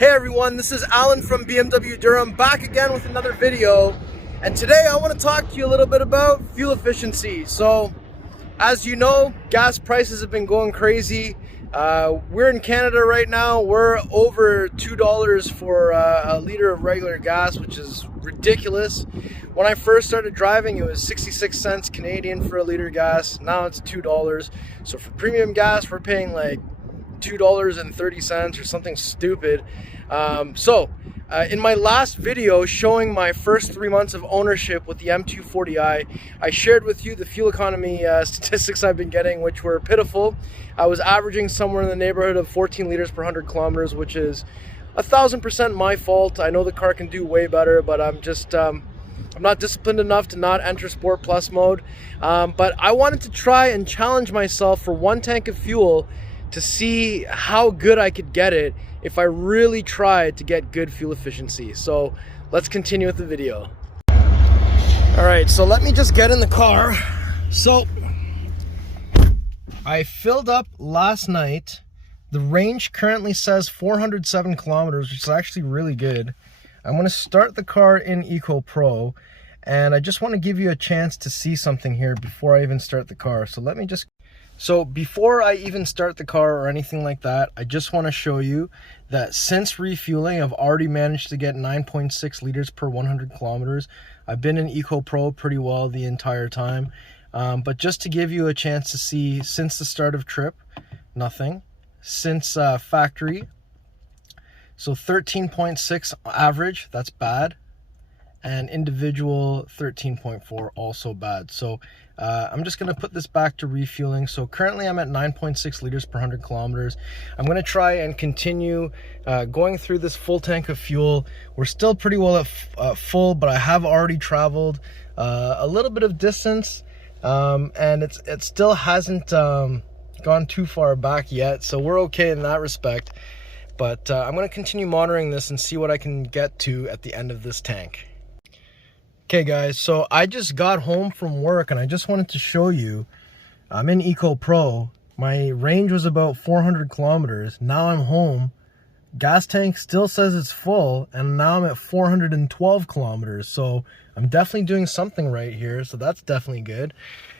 Hey everyone, this is Alan from BMW Durham, back again with another video. And today I want to talk to you a little bit about fuel efficiency. So, as you know, gas prices have been going crazy. We're in Canada right now. We're over $2 for a liter of regular gas, which is ridiculous. When I first started driving, it was 66 cents Canadian for a liter of gas. Now it's $2. So for premium gas, we're paying like $2.30 or something stupid. In my last video showing my first 3 months of ownership with the M240i, I shared with you the fuel economy statistics I've been getting, which were pitiful. I was averaging somewhere in the neighborhood of 14 liters per 100 kilometers, which is 1,000% my fault. I know the car can do way better, but I'm not disciplined enough to not enter Sport Plus mode. But I wanted to try and challenge myself for one tank of fuel to see how good I could get it if I really tried to get good fuel efficiency. So let's continue with the video. All right, so let me just get in the car. So I filled up last night. The range currently says 407 kilometers, which is actually really good. I'm gonna start the car in Eco Pro, and I just wanna give you a chance to see something here before I even start the car. So before I even start the car or anything like that, I just want to show you that since refueling, I've already managed to get 9.6 liters per 100 kilometers. I've been in Eco Pro pretty well the entire time. But just to give you a chance to see, since the start of trip, nothing. Since factory, so 13.6 average, that's bad. And individual 13.4, also bad. So I'm just going to put this back to refueling. So currently I'm at 9.6 liters per 100 kilometers. I'm going to try and continue going through this full tank of fuel. We're still pretty well at full, but I have already traveled a little bit of distance, and it still hasn't gone too far back yet, so we're okay in that respect. But I'm going to continue monitoring this and see what I can get to at the end of this tank. Okay guys, so I just got home from work and I just wanted to show you, I'm in Eco Pro. My range was about 400 kilometers. Now I'm home. Gas tank still says it's full, and now I'm at 412 kilometers. So I'm definitely doing something right here. So that's definitely good.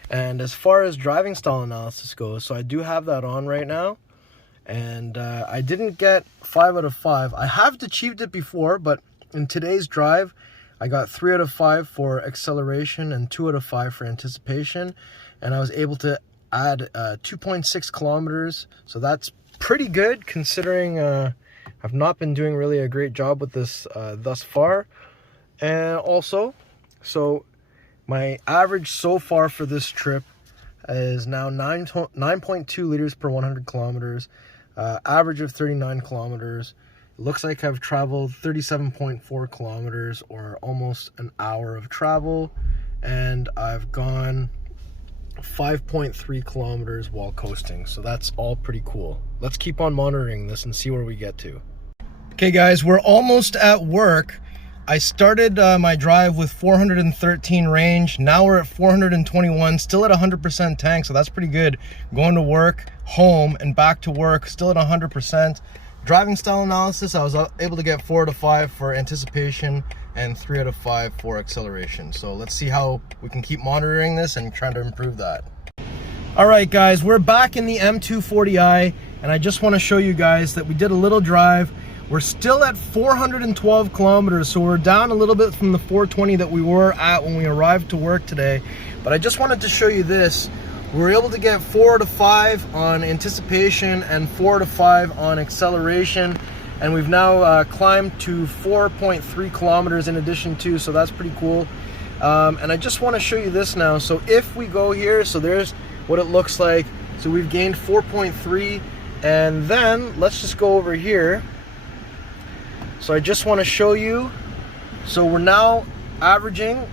And as far as driving style analysis goes, so I do have that on right now. And I didn't get 5 out of 5. I have achieved it before, but in today's drive, I got 3 out of 5 for acceleration and 2 out of 5 for anticipation. And I was able to add 2.6 kilometers. So that's pretty good considering I've not been doing really a great job with this thus far. And also, so my average so far for this trip is now 9.2 liters per 100 kilometers, average of 39 kilometers. Looks like I've traveled 37.4 kilometers, or almost an hour of travel, and I've gone 5.3 kilometers while coasting. So that's all pretty cool. Let's keep on monitoring this and see where we get to. Okay guys, we're almost at work. I started my drive with 413 range. Now we're at 421, still at 100% tank, so that's pretty good. Going to work, home, and back to work, still at 100%. Driving style analysis, I was able to get 4 out of 5 for anticipation and 3 out of 5 for acceleration. So let's see how we can keep monitoring this and trying to improve that. All right guys, we're back in the M240i, and I just want to show you guys that we did a little drive. We're still at 412 kilometers, so we're down a little bit from the 420 that we were at when we arrived to work today. But I just wanted to show you this. We were able to get 4 out of 5 on anticipation and 4 out of 5 on acceleration. And we've now climbed to 4.3 kilometers in addition to, so that's pretty cool. And I just want to show you this now. So if we go here, so there's what it looks like. So we've gained 4.3, and then let's just go over here. So I just want to show you, so we're now averaging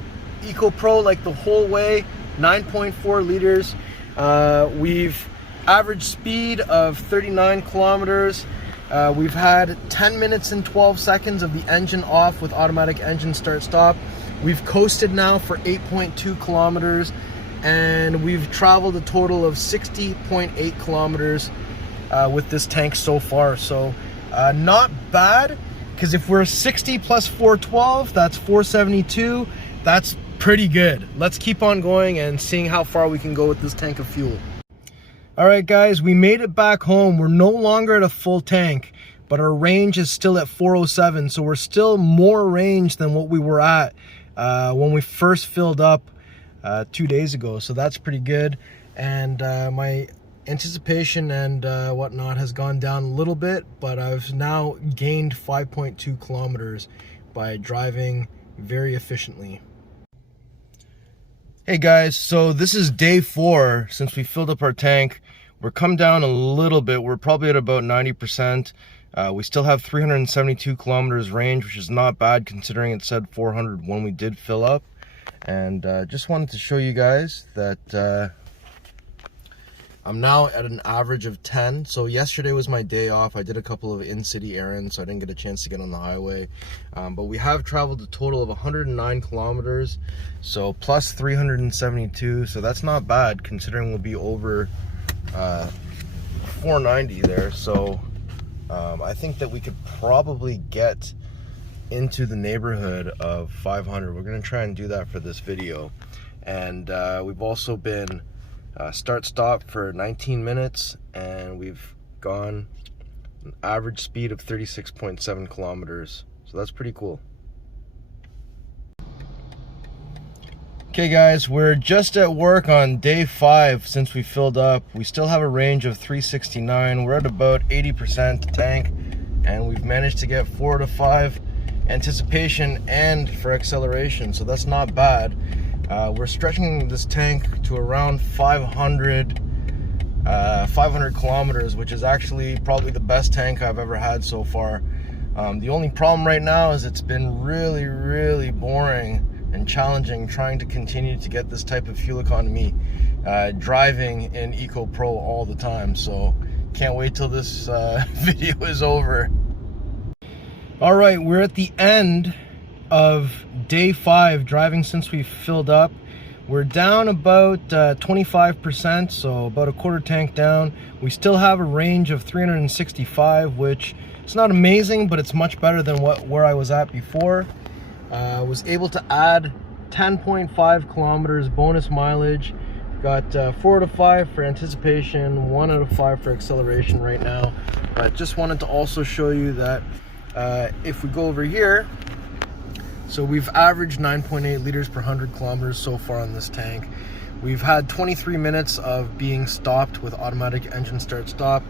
Eco Pro like the whole way, 9.4 liters. We've average speed of 39 kilometers. We've had 10 minutes and 12 seconds of the engine off with automatic engine start stop. We've coasted now for 8.2 kilometers, and we've traveled a total of 60.8 kilometers with this tank so far. So Not bad, because if we're 60 plus 412, that's 472. That's pretty good. Let's keep on going and seeing how far we can go with this tank of fuel. All right, guys, we made it back home. We're no longer at a full tank, but our range is still at 407, so we're still more range than what we were at when we first filled up 2 days ago, so that's pretty good. And my anticipation and whatnot has gone down a little bit, but I've now gained 5.2 kilometers by driving very efficiently. Hey guys, so this is day 4 since we filled up our tank. We're come down a little bit. We're probably at about 90%. We still have 372 kilometers range, which is not bad considering it said 400 when we did fill up. And just wanted to show you guys that I'm now at an average of 10. So yesterday was my day off. I did a couple of in-city errands, so I didn't get a chance to get on the highway. But we have traveled a total of 109 kilometers, so plus 372. So that's not bad considering we'll be over 490 there. So I think that we could probably get into the neighborhood of 500. We're gonna try and do that for this video. And we've also been start-stop for 19 minutes, and we've gone an average speed of 36.7 kilometers. So that's pretty cool. Okay guys, we're just at work on day 5 since we filled up. We still have a range of 369. We're at about 80% tank, and we've managed to get 4 to 5 anticipation and for acceleration, so that's not bad. We're stretching this tank to around 500 kilometers, which is actually probably the best tank I've ever had so far. The only problem right now is it's been really boring and challenging trying to continue to get this type of fuel economy driving in Eco Pro all the time. So can't wait till this video is over. All right, we're at the end of day 5 driving since we filled up. We're down about 25%, so about a quarter tank down. We still have a range of 365, which it's not amazing, but it's much better than where I was at before. I was able to add 10.5 kilometers bonus mileage. Got 4 out of 5 for anticipation, 1 out of 5 for acceleration right now. But just wanted to also show you that if we go over here, so we've averaged 9.8 liters per 100 kilometers so far on this tank. We've had 23 minutes of being stopped with automatic engine start stop.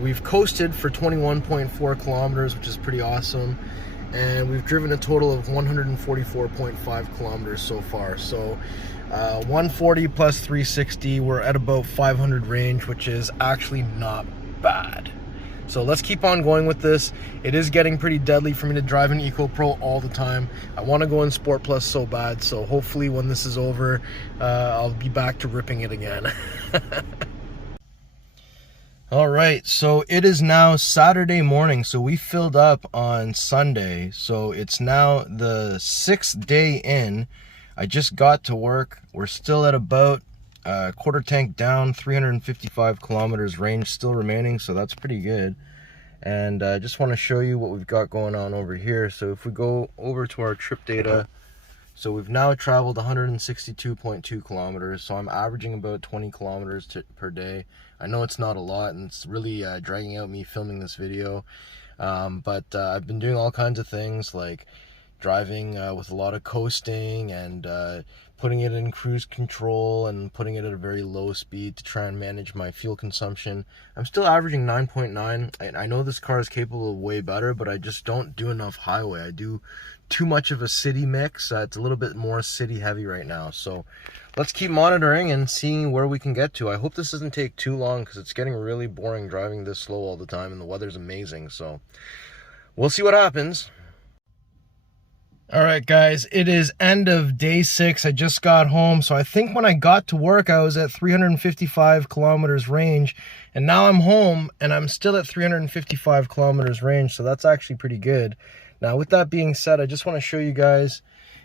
We've coasted for 21.4 kilometers, which is pretty awesome. And we've driven a total of 144.5 kilometers so far. So 140 plus 360, we're at about 500 range, which is actually not bad. So let's keep on going with this. It is getting pretty deadly for me to drive an Eco Pro all the time. I want to go in Sport Plus so bad, so hopefully when this is over, I'll be back to ripping it again. All right, so it is now Saturday morning, so we filled up on Sunday, so it's now the 6th day in. I just got to work. We're still at about quarter tank down, 355 kilometers range still remaining, so that's pretty good. And I just want to show you what we've got going on over here. So if we go over to our trip data, so we've now traveled 162.2 kilometers, so I'm averaging about 20 kilometers per day. I know it's not a lot, and it's really dragging out me filming this video, but I've been doing all kinds of things like driving with a lot of coasting and putting it in cruise control and putting it at a very low speed to try and manage my fuel consumption. I'm still averaging 9.9. I know this car is capable of way better, but I just don't do enough highway. I do too much of a city mix. It's a little bit more city heavy right now. So let's keep monitoring and seeing where we can get to. I hope this doesn't take too long because it's getting really boring driving this slow all the time, and the weather's amazing. So we'll see what happens. All right, guys, it is end of day 6. I just got home, so I think when I got to work, I was at 355 kilometers range, and now I'm home, and I'm still at 355 kilometers range, so that's actually pretty good. Now, with that being said, I just want to show you guys,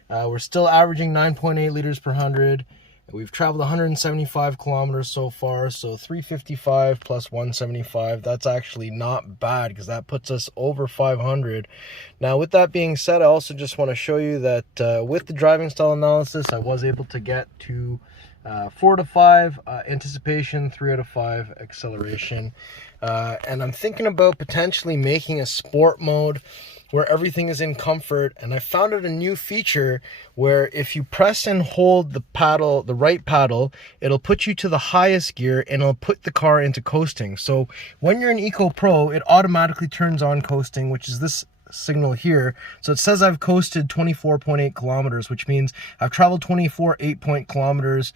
we're still averaging 9.8 liters per 100. We've traveled 175 kilometers so far, so 355 plus 175, that's actually not bad because that puts us over 500. Now, with that being said, I also just want to show you that with the driving style analysis, I was able to get to 4 out of 5 anticipation, 3 out of 5 acceleration. And I'm thinking about potentially making a sport mode where everything is in comfort, and I found out a new feature where if you press and hold the paddle, the right paddle, it'll put you to the highest gear and it'll put the car into coasting. So when you're in Eco Pro, it automatically turns on coasting, which is this signal here. So it says I've coasted 24.8 kilometers, which means I've traveled 8 kilometers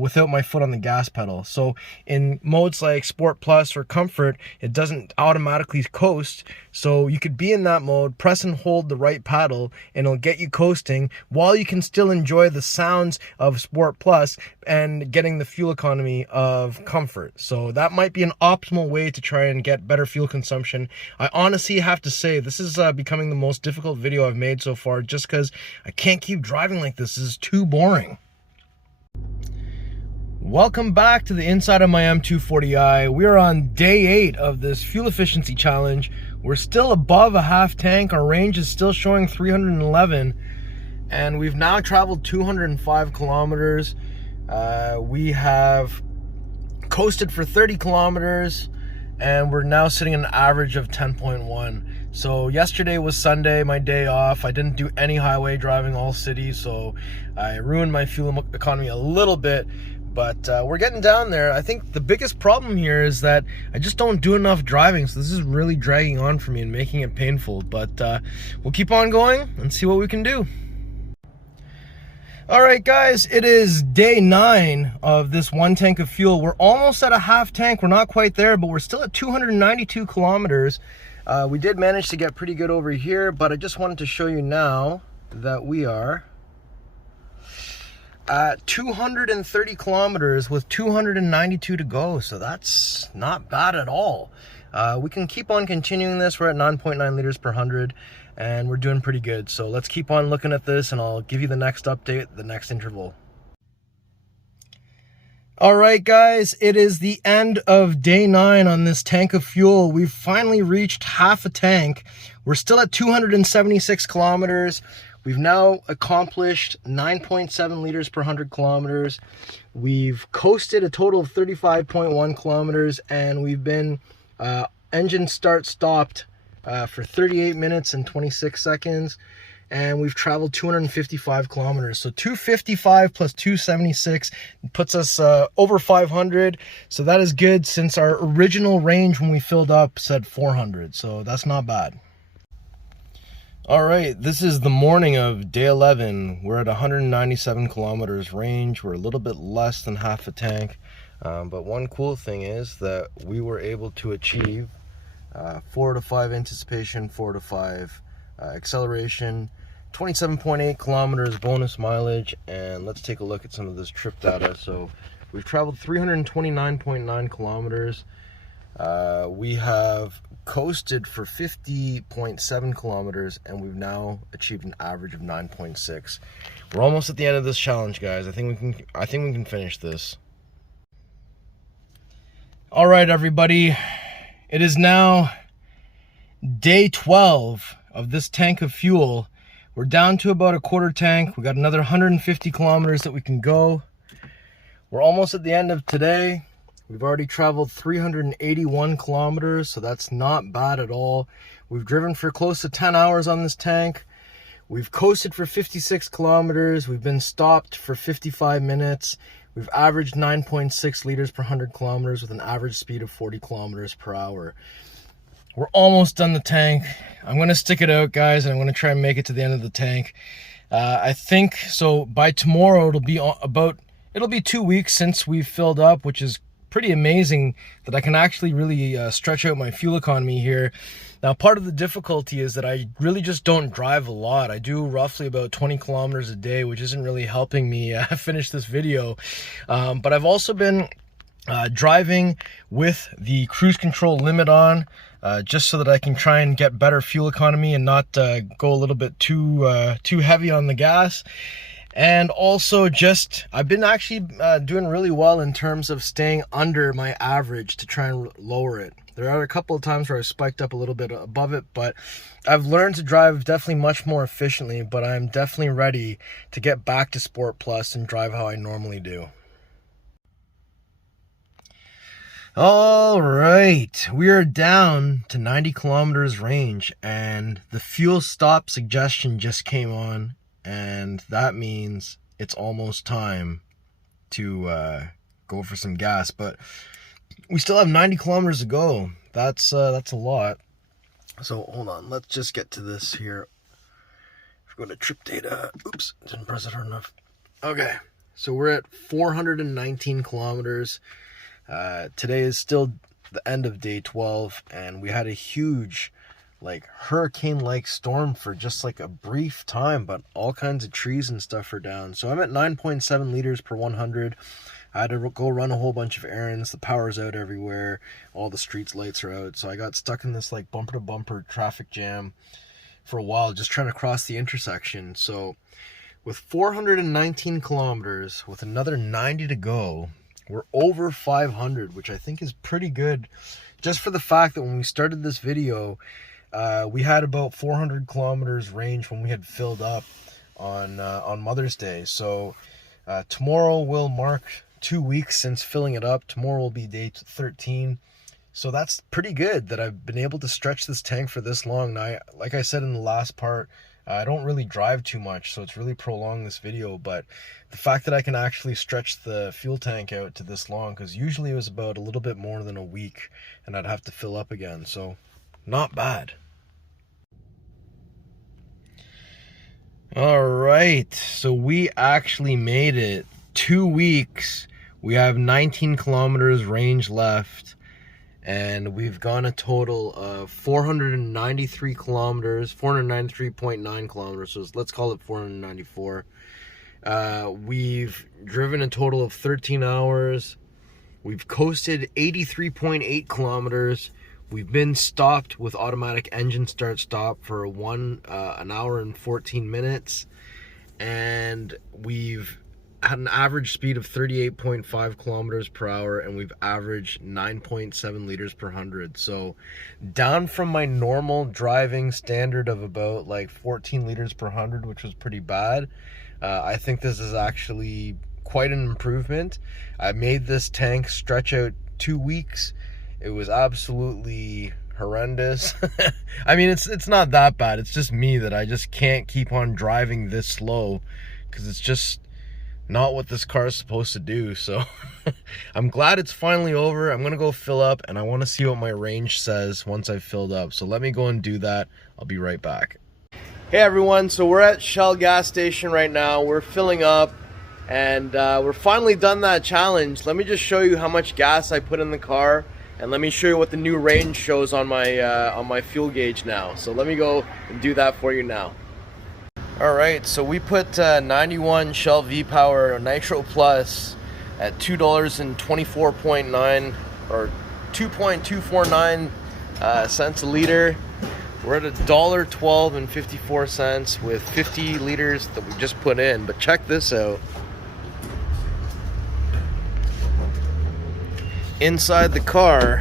without my foot on the gas pedal. So in modes like Sport Plus or Comfort, it doesn't automatically coast. So you could be in that mode, press and hold the right paddle, and it'll get you coasting while you can still enjoy the sounds of Sport Plus and getting the fuel economy of Comfort. So that might be an optimal way to try and get better fuel consumption. I honestly have to say, this is becoming the most difficult video I've made so far, just because I can't keep driving like this. This is too boring. Welcome back to the inside of my M240i. We are on day 8 of this fuel efficiency challenge. We're still above a half tank. Our range is still showing 311, and we've now traveled 205 kilometers. We have coasted for 30 kilometers, and we're now sitting at an average of 10.1. So yesterday was Sunday, my day off. I didn't do any highway driving all city, so I ruined my fuel economy a little bit, but we're getting down there. I think the biggest problem here is that I just don't do enough driving, so this is really dragging on for me and making it painful, but we'll keep on going and see what we can do. All right, guys, it is day 9 of this 1 tank of fuel. We're almost at a half tank. We're not quite there, but we're still at 292 kilometers. We did manage to get pretty good over here, but I just wanted to show you now that we are at 230 kilometers with 292 to go. So that's not bad at all. We can keep on continuing this. We're at 9.9 liters per 100. And we're doing pretty good. So let's keep on looking at this, and I'll give you the next update, the next interval. All right, guys, it is the end of day 9 on this tank of fuel. We've finally reached half a tank. We're still at 276 kilometers. We've now accomplished 9.7 liters per 100 kilometers. We've coasted a total of 35.1 kilometers, and we've been engine start stopped for 38 minutes and 26 seconds, and we've traveled 255 kilometers. So 255 plus 276 puts us over 500. So that is good, since our original range when we filled up said 400. So that's not bad. All right, this is the morning of day 11. We're at 197 kilometers range. We're a little bit less than half a tank. But one cool thing is that we were able to achieve 4 out of 5 anticipation, 4 out of 5 acceleration, 27.8 kilometers bonus mileage, and let's take a look at some of this trip data. So we've traveled 329.9 kilometers. We have coasted for 50.7 kilometers, and we've now achieved an average of 9.6. We're almost at the end of this challenge, guys. I think we can finish this. All right, everybody. It is now day 12 of this tank of fuel. We're down to about a quarter tank. We got another 150 kilometers that we can go. We're almost at the end of today. We've already traveled 381 kilometers, so that's not bad at all. We've driven for close to 10 hours on this tank. We've coasted for 56 kilometers. We've been stopped for 55 minutes. We've averaged 9.6 liters per 100 kilometers with an average speed of 40 kilometers per hour. We're almost done the tank. I'm going to stick it out, guys, and I'm going to try and make it to the end of the tank. I think, so by tomorrow, it'll be 2 weeks since we've filled up, which is pretty amazing that I can actually really stretch out my fuel economy here. Now, part of the difficulty is that I really just don't drive a lot. I do roughly about 20 kilometers a day, which isn't really helping me finish this video. But I've also been driving with the cruise control limit on, just so that I can try and get better fuel economy and not go a little bit too heavy on the gas. And also I've been actually doing really well in terms of staying under my average to try and lower it. There are a couple of times where I spiked up a little bit above it, but I've learned to drive definitely much more efficiently, but I'm definitely ready to get back to Sport Plus and drive how I normally do. All right, we are down to 90 kilometers range, and the fuel stop suggestion just came on, and that means it's almost time to go for some gas. But we still have 90 kilometers to go. That's a lot. So hold on, let's just get to this here. If we go to trip data, oops, didn't press it hard enough. Okay, so we're at 419 kilometers. Today is still the end of day 12, and we had a huge hurricane-like storm for just like a brief time, but all kinds of trees and stuff are down. So I'm at 9.7 liters per 100. I had to go run a whole bunch of errands. The power's out everywhere. All the streets lights are out. So I got stuck in this like bumper to bumper traffic jam for a while, just trying to cross the intersection. So with 419 kilometers, with another 90 to go, we're over 500, which I think is pretty good, just for the fact that when we started this video, we had about 400 kilometers range when we had filled up on Mother's Day. So tomorrow will mark 2 weeks since filling it up. Tomorrow will be day 13. So that's pretty good that I've been able to stretch this tank for this long. Now, like I said in the last part, I don't really drive too much, so it's really prolonged this video, but the fact that I can actually stretch the fuel tank out to this long, because usually it was about a little bit more than a week and I'd have to fill up again, so not bad. All right, so we actually made it 2 weeks. We have 19 kilometers range left, and we've gone a total of 493 kilometers, 493.9 kilometers, so let's call it 494. We've driven a total of 13 hours. We've coasted 83.8 kilometers. We've been stopped with automatic engine start stop for an hour and 14 minutes. And we've had an average speed of 38.5 kilometers per hour, and we've averaged 9.7 liters per 100. So down from my normal driving standard of about like 14 liters per 100, which was pretty bad. I think this is actually quite an improvement. I made this tank stretch out 2 weeks. It was absolutely horrendous. I mean, it's not that bad. It's just me that I just can't keep on driving this slow, because it's just not what this car is supposed to do. So I'm glad it's finally over. I'm gonna go fill up, and I want to see what my range says once I've filled up. So let me go and do that. I'll be right back. Hey everyone, so we're at Shell gas station right now. We're filling up, and we're finally done that challenge. Let me just show you how much gas I put in the car, and let me show you what the new range shows on my fuel gauge now. So let me go and do that for you now. All right, so we put 91 Shell V-Power Nitro Plus at $2.24.9 or 2.249 cents a liter. We're at $1.12.54 with 50 liters that we just put in. But check this out. Inside the car,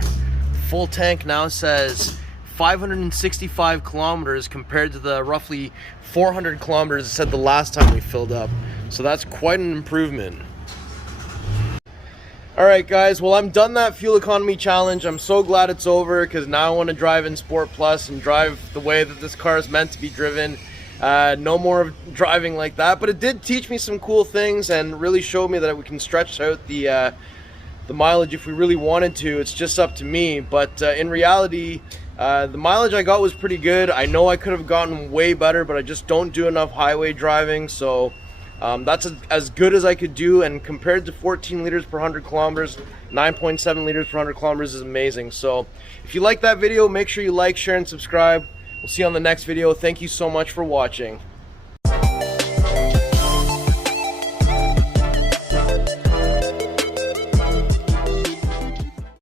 full tank now says 565 kilometers compared to the roughly 400 kilometers it said the last time we filled up. So that's quite an improvement. Alright guys, well, I'm done that fuel economy challenge. I'm so glad it's over, because now I want to drive in Sport Plus and drive the way that this car is meant to be driven. No more driving like that, but it did teach me some cool things and really showed me that we can stretch out the mileage if we really wanted to. It's just up to me, but in reality, the mileage I got was pretty good. I know I could have gotten way better, but I just don't do enough highway driving, so that's as good as I could do. And compared to 14 liters per 100 kilometers, 9.7 liters per 100 kilometers is amazing. So if you like that video, make sure you like, share, and subscribe. We'll see you on the next video. Thank you so much for watching.